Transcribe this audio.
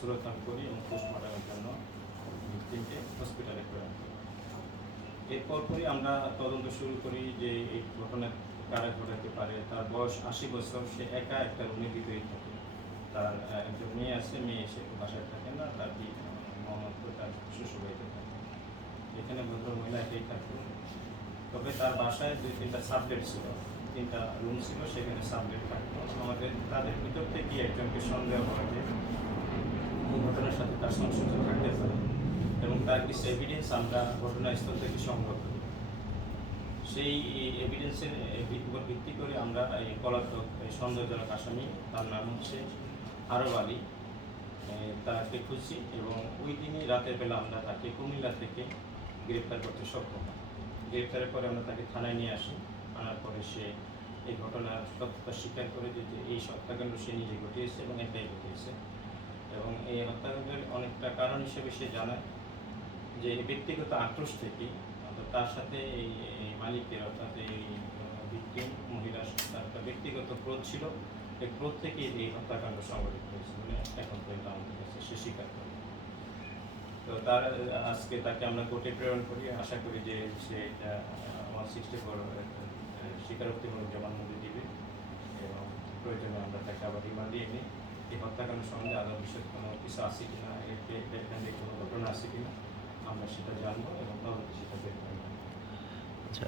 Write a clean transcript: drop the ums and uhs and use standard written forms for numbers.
সুরতহাল করি এবং পোস্টমর্টমের জন্য ভিকটিমকে হসপিটালে করে আনি। এরপরই আমরা তদন্ত শুরু করি যে এই ঘটনা কারা ঘটাতে পারে। তার বয়স 80 বছর, সে একা একটা রুমের ভিতরেই থাকে। তার একজন মেয়ে আছে, মেয়ে এসে বাসায় থাকে না, তার মোহাম্মদপুর তার শ্বশুরবাড়িতে থাকে। এখানে ভদ্র মহিলা একাই থাকতো। তবে তার বাসায় 2-3টা সাবলেট ছিল, 3টা রুম ছিল, সেখানে সাবলেট থাকতো। আমাদের তাদের ভিতর থেকে একজনকে সন্দেহ হয় যে এই ঘটনার সাথে তার সংশ্লিষ্ট থাকতে পারে এবং তার কিছু এভিডেন্স আমরা ঘটনাস্থল থেকে সংগ্রহ করি। সেই এভিডেন্সের উপর ভিত্তি করে আমরা এই পলাতক সন্দেহজনক আসামি, তার নাম হচ্ছে আরব আলী, তাকে খুঁজছি এবং ওই দিনই রাতের বেলা আমরা তাকে কুমিল্লা থেকে গ্রেপ্তার করতে সক্ষম হই। গ্রেপ্তারের পরে আমরা তাকে থানায় নিয়ে আসি। আনার পরে সে এই ঘটনার সত্যতা স্বীকার করে যে এই হত্যাকাণ্ড সে নিজে ঘটিয়েছে এবং একাই ঘটিয়েছে। এবং এই হত্যাকাণ্ডের অনেকটা কারণ হিসেবে সে জানায় যে ব্যক্তিগত আক্রোশ থেকে, তার সাথে এই মালিকের অর্থাৎ এই ভিকটিম মহিলার তার একটা ব্যক্তিগত ক্রোধ ছিল। এই ক্রোধ থেকে এই হত্যাকাণ্ড সংঘটিত হয়েছে বলে এখন পর্যন্ত আমাদের কাছে সে স্বীকার করে। তো তার আজকে তাকে আমরা কোর্টে প্রেরণ করি। আশা করি যে সে এটা 164 স্বীকারোক্তিমূলক জবানবন্দি দিবে এবং প্রয়োজনে আমরা তাকে আবার রিমান্ডে এনে এই হত্যাকাণ্ড সম্বন্ধে আরও বিশেষ কোনো কিছু আছে কিনা, এখানে কোনো ঘটনা আছে কিনা আমরা সেটা জানবো এবং পরবর্তী সেটা বের করবো। আচ্ছা।